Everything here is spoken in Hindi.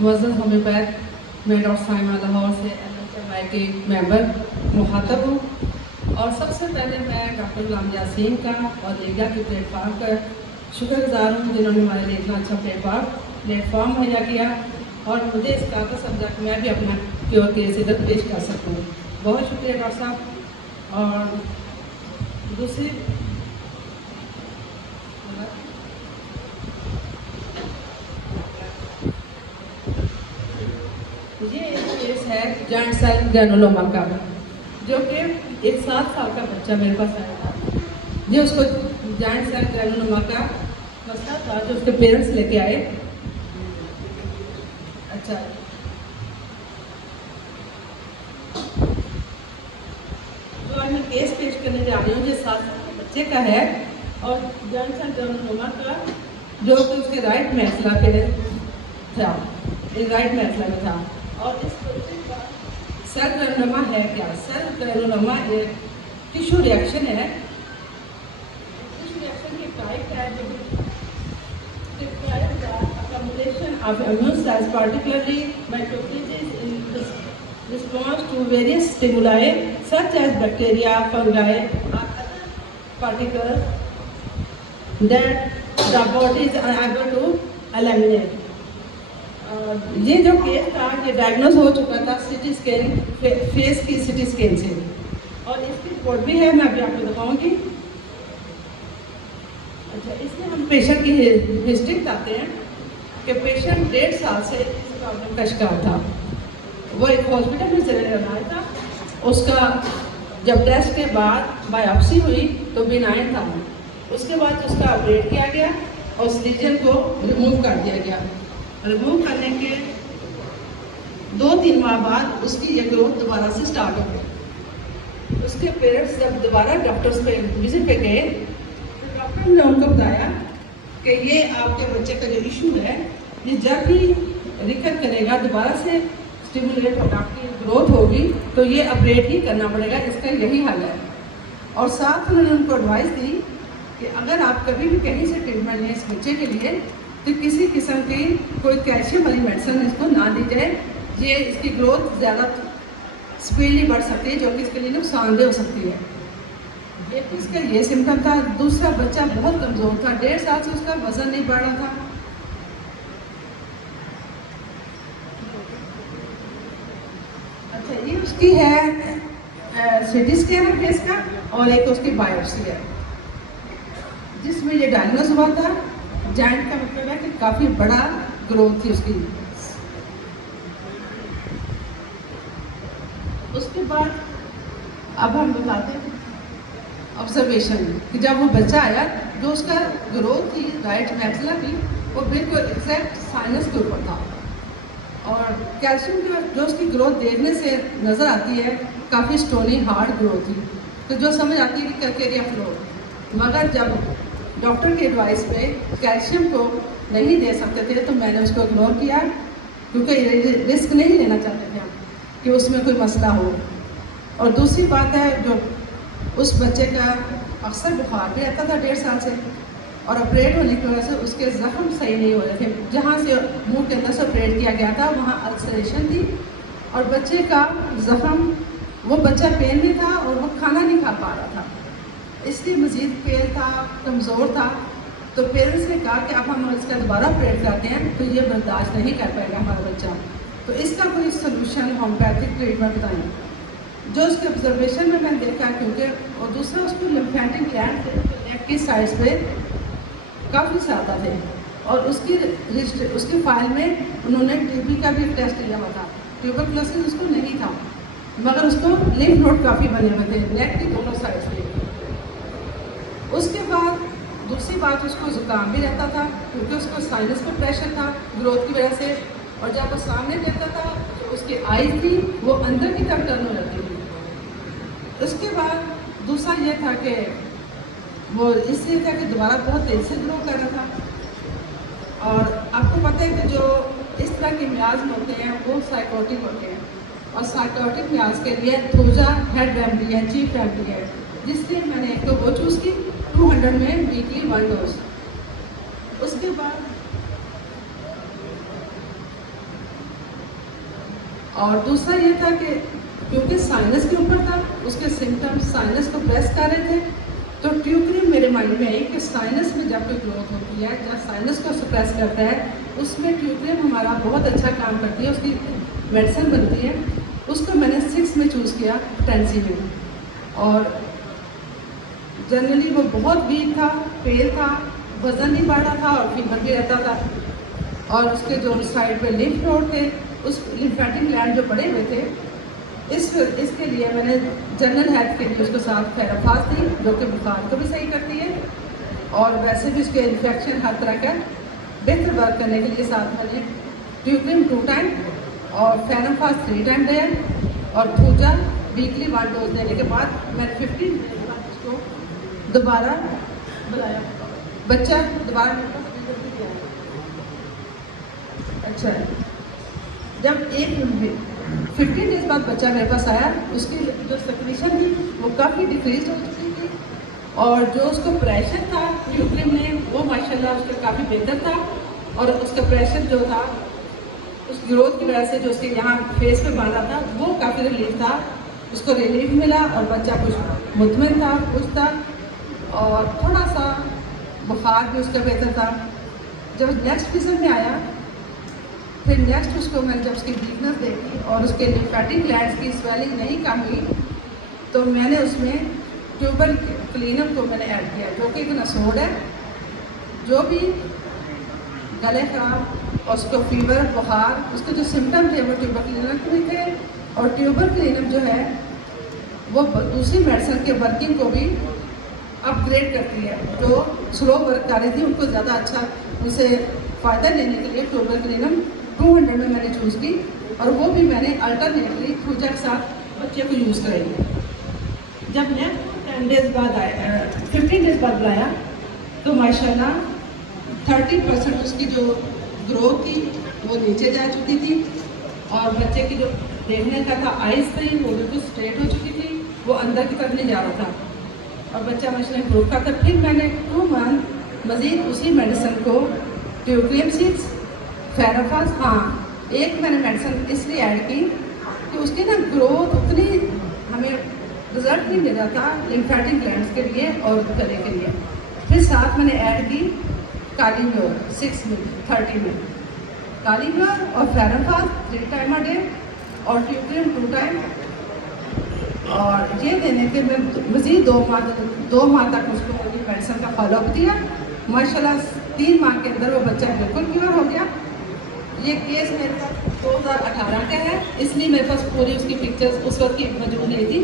मुअज़्ज़ज़ होम्योपैथ मैं डॉक्टर साइमा लाहौर से एलएचएमआई के मेंबर मुखातब हूँ। और सबसे पहले मैं डॉक्टर गुलाम यासीन का और लीगा के प्लेटफार्म का शुक्रगुजार हूँ, जिन्होंने हमारे लिए इतना अच्छा प्लेटफार्म मुहैया किया और मुझे इस काबिल समझा कि मैं भी अपना क्योर केस इधर पेश कर सकूँ। बहुत शुक्रिया डॉक्टर साहब। और दूसरी ये एक केस है जॉइंट सेल ग्रैनुलोमा का, जो कि एक 7 साल का बच्चा मेरे पास आया था, जो उसको जॉइंट सेल ग्रैनुलोमा का मसला था, जो उसके पेरेंट्स लेके आए। अच्छा, जो आज मैं केस पेश करने जा रही हूँ, ये 7 साल के बच्चे का है और जॉइंट सेल ग्रैनुलोमा का, जो कि उसके राइट मैक्सिला पे था, राइट मैक्सिला में था। और इस बच्चे का सेल ग्रैनुलोमा है क्या? सेल ग्रैनुलोमा एक टिश्यू रिएक्शन है। टिश्यू रिएक्शन की टाइप है accumulation of immune cells, particularly macrophages, in response to various stimuli such as bacteria, fungi, or other particles that the body is unable to eliminate. ये जो केस था, ये डायग्नोज हो चुका था सीटी स्कैन, फेस की सीटी स्कैन से, और इसकी रिपोर्ट भी है, मैं अभी आपको दिखाऊंगी। अच्छा, इसमें हम पेशेंट की हिस्ट्री बताते हैं कि पेशेंट 1.5 साल से इस प्रॉब्लम का शिकार था। वो एक हॉस्पिटल में चले आया था। उसका जब टेस्ट के बाद बायोप्सी हुई तो बिनाइन था। उसके बाद उसका ऑपरेट किया गया और उस लीजन को रिमूव कर दिया गया। रिमूव करने के 2-3 माह बाद उसकी ये ग्रोथ दोबारा से स्टार्ट हो गई। उसके पेरेंट्स जब दोबारा डॉक्टर्स पे विजिट पे गए तो डॉक्टर ने उनको बताया कि ये आपके बच्चे का जो इशू है, ये जब भी रिकवर करेगा, दोबारा से स्टिमुलेट होगा, आपकी ग्रोथ होगी, तो ये ऑपरेट ही करना पड़ेगा, इसका यही हल है। और साथ उन्होंने उनको एडवाइस दी कि अगर आप कभी भी कहीं से ट्रीटमेंट लें इस बच्चे के लिए, तो किसी किस्म की कोई कैल्शियम वाली मेडिसिन इसको ना दी जाए। ये इसकी ग्रोथ ज़्यादा स्पीडली बढ़ सकती है, जो कि इसके लिए नुकसानदेह हो सकती है। एक इसका ये सिम्टम था। दूसरा, बच्चा बहुत कमज़ोर था, 1.5 साल से उसका वज़न नहीं बढ़ रहा था। अच्छा, ये उसकी है सीटी स्कैन है फेस का, और एक उसकी बायोप्सी है, जिसमें ये डायग्नोज हुआ था। जॉइंट का मतलब है कि काफ़ी बड़ा ग्रोथ थी उसकी। उसके बाद अब हम बताते हैं ऑब्जर्वेशन कि जब वो बच्चा आया, जो उसका ग्रोथ थी राइट मैक्सिला की, वो बिल्कुल एग्जैक्ट साइनस के ऊपर था। और कैल्शियम की जो उसकी ग्रोथ देखने से नज़र आती है, काफ़ी स्टोनी हार्ड ग्रोथ थी, तो जो समझ आती है कि कैल्केरिया फ्लो। मगर जब डॉक्टर की एडवाइस पे कैल्शियम को नहीं दे सकते थे, तो मैंने उसको इग्नोर किया, क्योंकि रिस्क नहीं लेना चाहते थे हम कि उसमें कोई मसला हो। और दूसरी बात है, जो उस बच्चे का अक्सर बुखार भी रहता था 1.5 साल से, और ऑपरेट होने की वजह से उसके ज़ख्म सही नहीं हो रहे थे। जहाँ से मुंह के अंदर से ऑपरेट किया गया था, वहाँ अल्सरेशन थी, और बच्चे का ज़ख्म, वो बच्चा पेन में था और वो खाना नहीं खा पा रहा था, इसलिए मज़ीद पेन था, कमज़ोर था। तो पेरेंट्स ने कहा कि अब हम इसका दोबारा ऑपरेट करते हैं, तो ये बर्दाश्त नहीं कर पाएगा हमारा बच्चा, तो इसका कोई सोल्यूशन होम्योपैथिक ट्रीटमेंट बताएं। जो उसके ऑब्जर्वेशन में मैंने देखा, क्योंकि और दूसरा उसको लिम्फेटिक ग्लैंड नेक की साइड्स पे काफ़ी ज़्यादा थे, और उसकी फाइल में उन्होंने टीबी का भी टेस्ट लिया हुआ था। ट्यूबरकुलोसिस उसको नहीं था, मगर उसको लिम्फ नोड काफ़ी बने हुए थे नेक की दोनों साइड्स पे। उसके बाद दूसरी बात, उसको ज़ुकाम भी रहता था, क्योंकि उसको साइनस पर प्रेशर था ग्रोथ की वजह से, और जब वो सामने देखता था तो उसकी आईज थी वो अंदर की तरफ टर्न हो जाती थी। उसके बाद दूसरा ये था कि वो इसलिए था कि दोबारा बहुत तेज़ से ग्रो कर रहा था। और आपको पता है कि जो इस तरह के मियाज होते हैं वो साइकोटिक होते हैं, और साइकोटिक मियाज के लिए थोजा हेड रेमेडी है, चीफ रेमेडी है, जिसलिए मैंने एक तो वो चूज़ की 200 में वीकली 1 डोज। उसके बाद और दूसरा ये था कि क्योंकि साइनस के ऊपर था, उसके सिम्टम्स साइनस को प्रेस कर रहे थे, तो ट्यूक्रीम मेरे माइंड में आई कि साइनस में जब कोई ग्रोथ होती है, जब साइनस को सप्रेस करता है, उसमें ट्यूक्रीम हमारा बहुत अच्छा काम करती है, उसकी मेडिसिन बनती है। उसको मैंने 6 में चूज़ किया, टेंसी में। और जनरली वो बहुत वीक था, फेल था, वज़न नहीं बढ़ रहा था और फीवर भी रहता था। और उसके जो साइड पे लिम्फ नोड थे, उस लिम्फेटिक ग्लैंड जो पड़े हुए थे, इसके लिए मैंने जनरल हेल्थ के लिए उसको साथ फेराफास दी, जो कि बुखार को भी सही करती है और वैसे भी उसके इन्फेक्शन हर तरह का बेहतर वर्क करने के लिए साथ मैंने ट्यूक्रीम 2 टाइम और फेराफास 3 टाइम दिया और थूजा वीकली 1 डोज देने के बाद मैंने 15 डेज बाद उसको दोबारा बुलाया। बच्चा दोबारा मेरे पास अभी जल्दी आया। अच्छा, जब 15 डेज बाद बच्चा मेरे पास आया, उसकी जो सक्रीशन थी वो काफ़ी डिक्रीज हो चुकी थी और जो उसको प्रेशर था ट्यूक्रीम में, वो माशाल्लाह उसका काफ़ी बेहतर था। और उसका प्रेशर जो था उस ग्रोथ की वजह से जो उसके यहाँ फेस पे बांधा था, वो काफ़ी रिलीफ था, उसको रिलीफ मिला और बच्चा कुछ मुतमिन था, खुश था और थोड़ा सा बुखार भी उसका बेहतर था। जब नेक्स्ट विजिट में आया, फिर नेक्स्ट उसको मैंने जब उसकी वीकनेस देखी और उसके लिम्फेटिक ग्लैंड्स की स्वेलिंग नहीं कम हुई, तो मैंने उसमें ट्यूबर क्लीनम को मैंने ऐड किया, जो कि एक नसोड है, जो भी गले खराब और उसको फीवर, बुखार, उसके जो सिम्टम थे वो ट्यूबर क्लीनम के भी थे। और ट्यूबर क्लीनम जो है वो दूसरी मेडिसिन के वर्किंग को भी अपग्रेड करती है। जो स्लो वर्क कर रही थी उनको ज़्यादा अच्छा, उसे फ़ायदा लेने के लिए ट्यूबर क्लीनम 200 में मैंने चूज़ की और वो भी मैंने अल्टरनेटली थूजा के साथ बच्चे को यूज़ कराई। जब नेक्स्ट 10 डेज बाद आया, 15 डेज बाद लाया, तो माशाल्लाह 30% उसकी जो ग्रोथ थी वो नीचे जा चुकी थी और बच्चे की जो देखने का था आइज़ थी वो बिल्कुल स्ट्रेट हो चुकी थी, वो अंदर की तरफ नहीं जा रहा था और बच्चा माशाल्लाह ग्रो का था। फिर मैंने 2 मंथ मज़ीद उसी मेडिसिन को ट्यूक्रीम 6, फेराफास, हाँ एक मैंने मेडिसिन इसलिए ऐड की कि उसकी ना ग्रोथ उतनी हमें रिजल्ट नहीं मिल रहा था लिम्फेटिक ग्लैंड्स के लिए और गले के लिए। फिर साथ मैंने ऐड की कालीफ्लावर 6 में 30 में, कालीफ्लावर और फेराफास 3 टाइम अ डे और ट्यूक्रीम 2 टाइम। और ये देने के मैं मज़ीद 2 माह तक उसको मेडिसिन का फॉलोअप दिया। माशाल्लाह 3 माह के अंदर वो बच्चा बिल्कुल क्योर हो गया। ये केस मेरे पास 2018 का है, इसलिए मेरे पास पूरी उसकी पिक्चर्स उस वक्त की मौजूद नहीं थी।